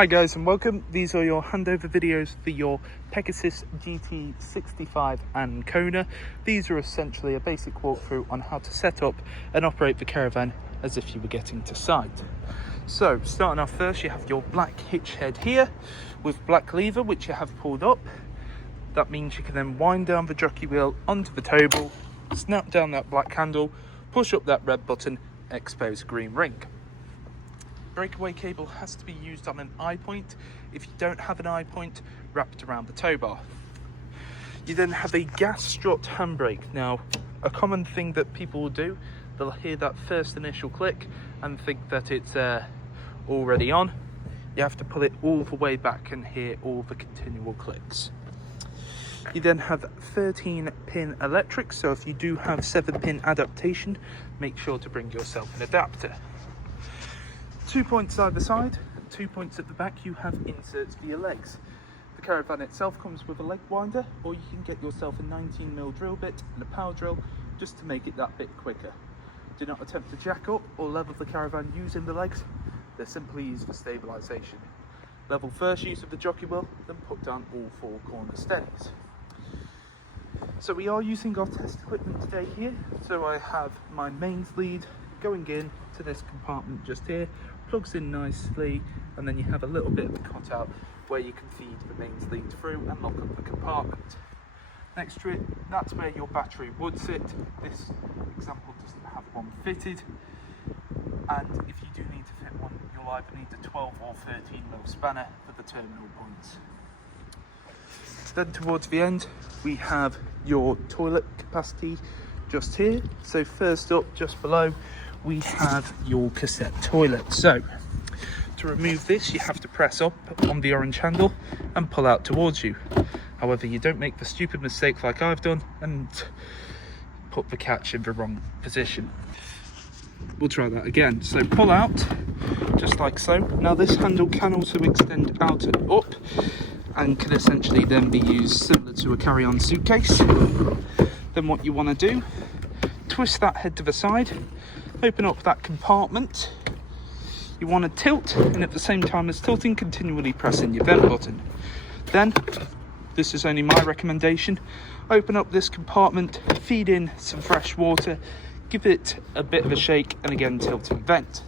Hi guys and welcome. These are your handover videos for your Pegasus GT65 Ancona. These are essentially a basic walkthrough on how to set up and operate the caravan as if you were getting to site. So starting off first, you have your black hitch head here with black lever which you have pulled up. That means you can then wind down the jockey wheel onto the tow ball, snap down that black handle, push up that red button, expose green ring. Breakaway cable has to be used on an eye point. If you don't have an eye point, wrapped around the tow bar. You then have a gas strut handbrake. Now, a common thing that people will do, they'll hear that first initial click and think that it's already on. You have to pull it all the way back and hear all the continual clicks. You then have 13-pin electric, so if you do have 7-pin adaptation, make sure to bring yourself an adapter. 2 points either side, 2 points at the back, you have inserts for your legs. The caravan itself comes with a leg winder, or you can get yourself a 19mm drill bit and a power drill just to make it that bit quicker. Do not attempt to jack up or level the caravan using the legs, they're simply used for stabilisation. Level first use of the jockey wheel, then put down all 4 corner steadies. So we are using our test equipment today here, so I have my mains lead going in to this compartment just here, plugs in nicely, and then you have a little bit of a cutout where you can feed the mains lead through and lock up the compartment. Next to it, that's where your battery would sit. This example doesn't have one fitted, and if you do need to fit one, you'll either need a 12 or 13mm spanner for the terminal points. Then towards the end, we have your toilet capacity just here. So first up, just below, we have your cassette toilet. So to remove this, you have to press up on the orange handle and pull out towards you. However, you don't make the stupid mistake like I've done and put the catch in the wrong position. We'll try that again. So pull out, just like so. Now this handle can also extend out and up and can essentially then be used similar to a carry-on suitcase. Then what you want to do, twist that head to the side, open up that compartment. You want to tilt, and at the same time as tilting, continually pressing your vent button. Then, this is only my recommendation, open up this compartment, feed in some fresh water, give it a bit of a shake, and again tilt and vent.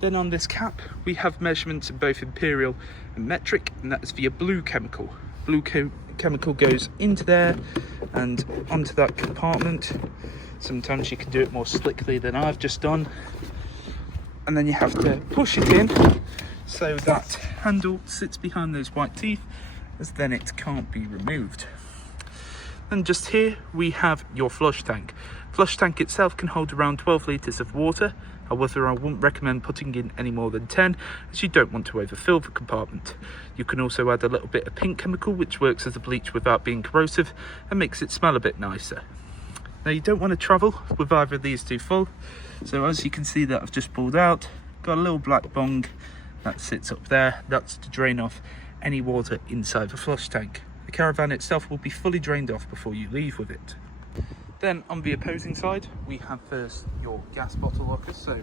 Then on this cap, we have measurements in both imperial and metric, and that is for your blue chemical. Blue chemical goes into there and onto that compartment. Sometimes you can do it more slickly than I've just done. And then you have to push it in so that handle sits behind those white teeth, as then it can't be removed. And just here we have your flush tank. Flush tank itself can hold around 12 litres of water. However, I wouldn't recommend putting in any more than 10 as you don't want to overfill the compartment. You can also add a little bit of pink chemical which works as a bleach without being corrosive and makes it smell a bit nicer. Now you don't want to travel with either of these two full, so as you can see that I've just pulled out, got a little black bung that sits up there. That's to drain off any water inside the flush tank. The caravan itself will be fully drained off before you leave with it. Then on the opposing side, we have first your gas bottle lockers. So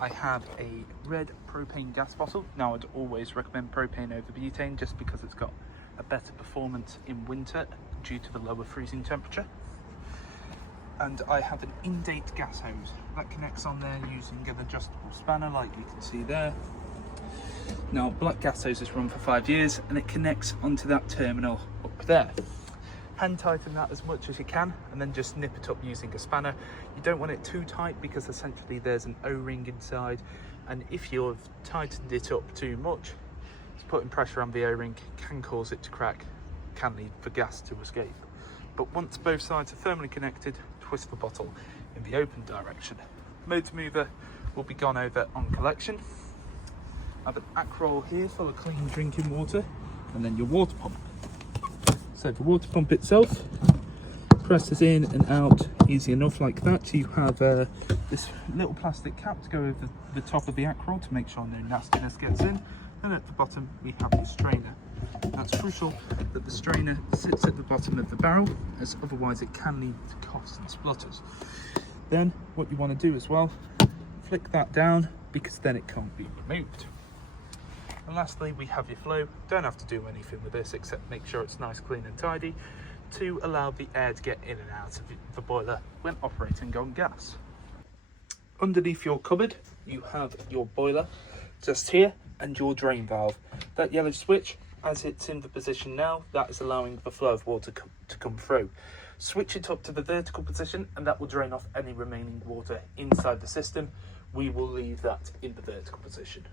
I have a red propane gas bottle. Now I'd always recommend propane over butane just because it's got a better performance in winter due to the lower freezing temperature. And I have an in-date gas hose that connects on there using an adjustable spanner like you can see there. Now black gas hoses run for 5 years and it connects onto that terminal up there. Hand tighten that as much as you can and then just nip it up using a spanner. You don't want it too tight because essentially there's an O-ring inside, and if you've tightened it up too much, it's putting pressure on the O-ring, can cause it to crack, can lead for gas to escape. But once both sides are firmly connected, twist the bottle in the open direction. Motor mover will be gone over on collection. I have an Akrol here full of clean drinking water, and then your water pump. So the water pump itself presses in and out easy enough like that. You have this little plastic cap to go over the top of the Akrol to make sure no nastiness gets in, and at the bottom we have the strainer. That's crucial that the strainer sits at the bottom of the barrel, as otherwise it can lead to coughs and splutters. Then what you want to do as well, flick that down because then it can't be removed. And lastly, we have your flow. Don't have to do anything with this except make sure it's nice, clean and tidy to allow the air to get in and out of the boiler when operating on gas. Underneath your cupboard, you have your boiler just here and your drain valve. That yellow switch, as it's in the position now, that is allowing the flow of water to come through. Switch it up to the vertical position and that will drain off any remaining water inside the system. We will leave that in the vertical position.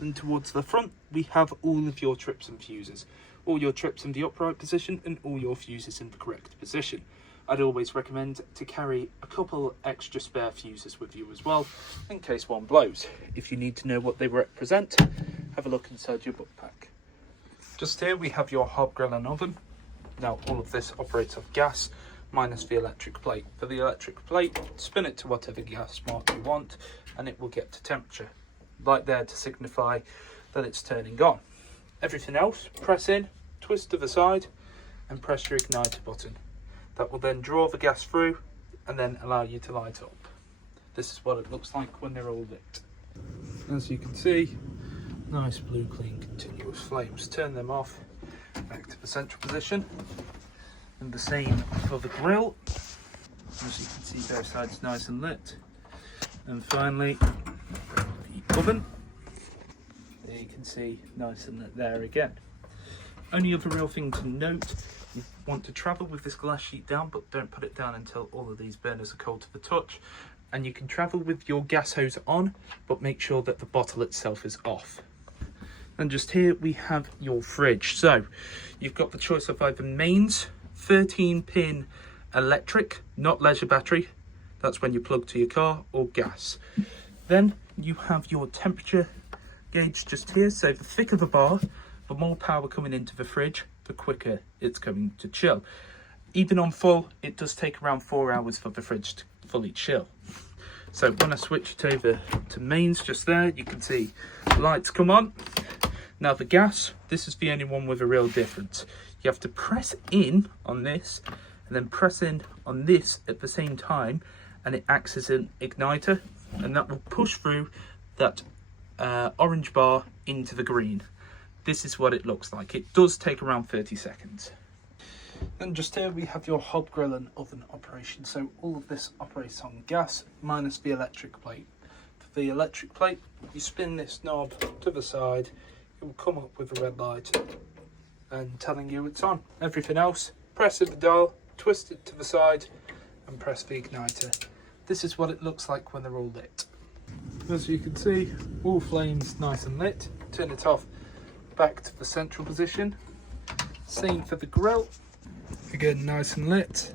And towards the front, we have all of your trips and fuses. All your trips in the upright position and all your fuses in the correct position. I'd always recommend to carry a couple extra spare fuses with you as well, in case one blows. If you need to know what they represent, have a look inside your book pack. Just here we have your hob grill and oven. Now all of this operates off gas, minus the electric plate. For the electric plate, spin it to whatever gas mark you want, and it will get to temperature. Like there to signify that it's turning on. Everything else, press in, twist to the side and press your igniter button. That will then draw the gas through and then allow you to light up. This is what it looks like when they're all lit. As you can see, nice blue clean continuous flames. Turn them off, back to the central position. And the same for the grill. As you can see, both sides nice and lit. And finally, the oven. There you can see nice and lit there again. Only other real thing to note, you want to travel with this glass sheet down, but don't put it down until all of these burners are cold to the touch. And you can travel with your gas hose on, but make sure that the bottle itself is off. And just here we have your fridge. So you've got the choice of either mains, 13-pin electric, not leisure battery. That's when you plug to your car, or gas. Then you have your temperature gauge just here. So the thicker the bar, the more power coming into the fridge, the quicker it's going to chill. Even on full, it does take around 4 hours for the fridge to fully chill. So when I switch it over to mains just there, you can see lights come on. Now the gas, this is the only one with a real difference. You have to press in on this and then press in on this at the same time, and it acts as an igniter, and that will push through that orange bar into the green. This is what it looks like. It does take around 30 seconds. Then just here we have your hob grill and oven operation. So all of this operates on gas minus the electric plate. For the electric plate, you spin this knob to the side, it will come up with a red light and telling you it's on. Everything else, press the dial, twist it to the side and press the igniter. This is what it looks like when they're all lit. As you can see, all flames nice and lit. Turn it off, back to the central position. Same for the grill. Again, nice and lit.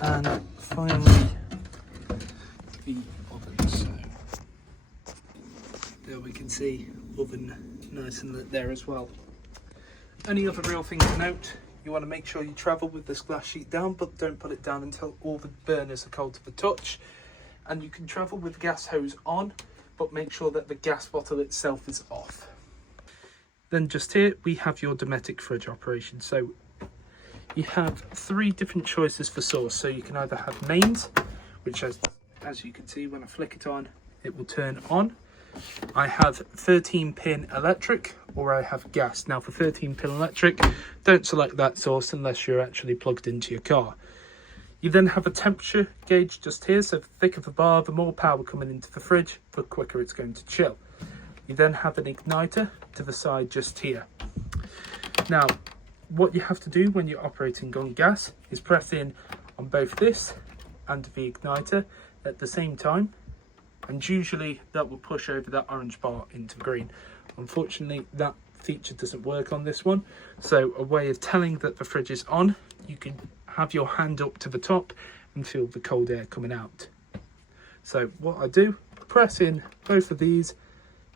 And finally, the oven. So there we can see oven nice and lit there as well. Only other real thing to note, you want to make sure you travel with this glass sheet down, but don't put it down until all the burners are cold to the touch. And you can travel with the gas hose on, but make sure that the gas bottle itself is off. Then just here we have your Dometic fridge operation. So you have 3 different choices for source. So you can either have mains, which as you can see when I flick it on, it will turn on. I have 13-pin electric, or I have gas. Now for 13-pin electric, don't select that source unless you're actually plugged into your car. You then have a temperature gauge just here, so the thicker the bar, the more power coming into the fridge, the quicker it's going to chill. You then have an igniter to the side just here. Now, what you have to do when you're operating on gas is press in on both this and the igniter at the same time, and usually that will push over that orange bar into the green. Unfortunately, that feature doesn't work on this one, so a way of telling that the fridge is on, you can have your hand up to the top and feel the cold air coming out. So what I do, press in both of these,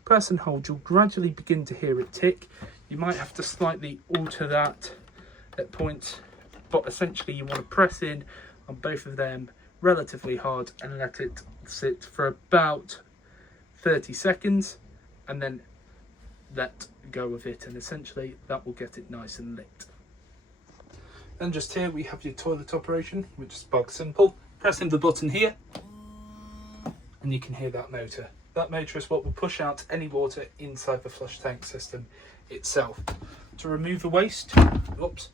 press and hold, you'll gradually begin to hear it tick. You might have to slightly alter that at points, but essentially you want to press in on both of them relatively hard and let it sit for about 30 seconds and then let go of it, and essentially that will get it nice and lit. And just here we have your toilet operation, which is bog simple. Pressing the button here and you can hear that motor That motor is what will push out any water inside the flush tank system itself. To remove the waste, oops,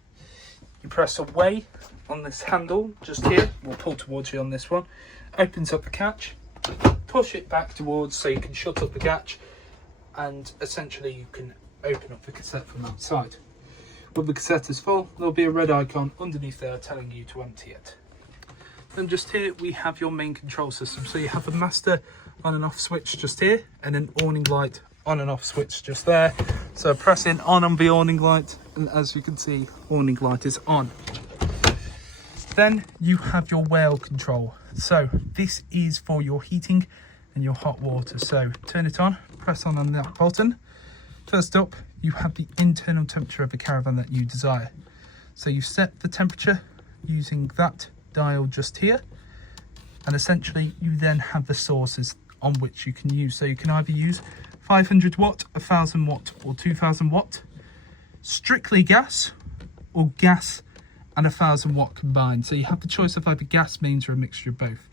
you press away on this handle just here. We'll pull towards you on this one. Opens up the catch, push it back towards so you can shut up the catch, and essentially you can open up the cassette from outside. When the cassette is full, there'll be a red icon underneath there telling you to empty it. Then just here we have your main control system. So you have a master on and off switch just here, and an awning light on and off switch just there. So pressing on the awning light, and as you can see, awning light is on. Then you have your whale control. So this is for your heating and your hot water. So turn it on, press on that button. First up, you have the internal temperature of the caravan that you desire. So you set the temperature using that dial just here, and essentially you then have the sources on which you can use. So you can either use 500 watt, 1000 watt or 2000 watt, strictly gas, or gas and 1000 watt combined. So you have the choice of either gas, mains or a mixture of both.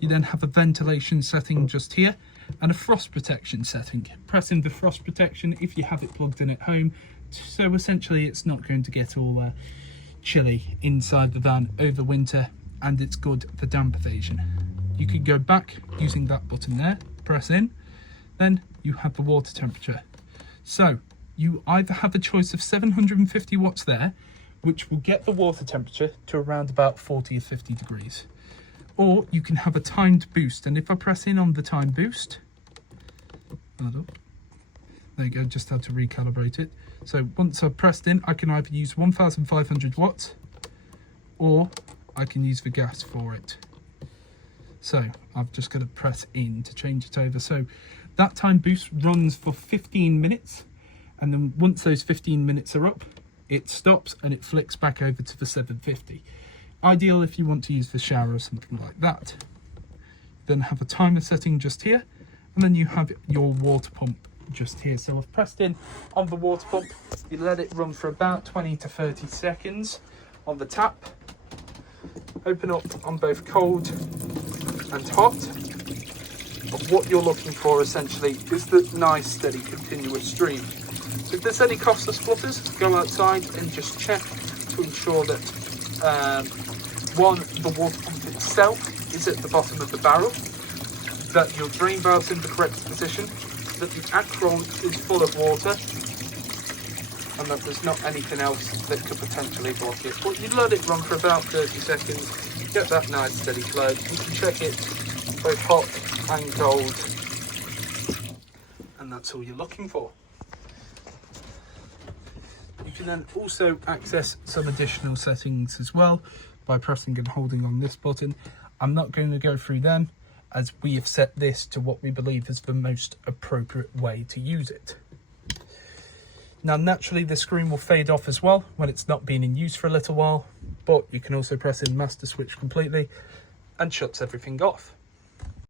You then have a ventilation setting just here and a frost protection setting. Pressing the frost protection if you have it plugged in at home, so essentially it's not going to get all chilly inside the van over winter, and it's good for damp evasion. You can go back using that button there, press in, then you have the water temperature. So you either have a choice of 750 watts there, which will get the water temperature to around about 40 or 50 degrees. Or you can have a timed boost, and if I press in on the time boost, there you go, just had to recalibrate it. So once I've pressed in, I can either use 1500 watts, or I can use the gas for it. So I've just got to press in to change it over. So that time boost runs for 15 minutes, and then once those 15 minutes are up, it stops and it flicks back over to the 750. Ideal if you want to use the shower or something like that. Then have a timer setting just here, and then you have your water pump just here. So I've pressed in on the water pump. You let it run for about 20 to 30 seconds on the tap. Open up on both cold and hot. But what you're looking for essentially is the nice steady continuous stream. So if there's any coughs or splutters, go outside and just check to ensure that one, the water pump itself is at the bottom of the barrel, that your drain valve's in the correct position, that the Ancona is full of water, and that there's not anything else that could potentially block it. But you let it run for about 30 seconds, get that nice steady flow. You can check it both hot and cold, and that's all you're looking for. You can then also access some additional settings as well by pressing and holding on this button. I'm not going to go through them, as we have set this to what we believe is the most appropriate way to use it. Now naturally the screen will fade off as well when it's not been in use for a little while, but you can also press in master switch completely and shuts everything off.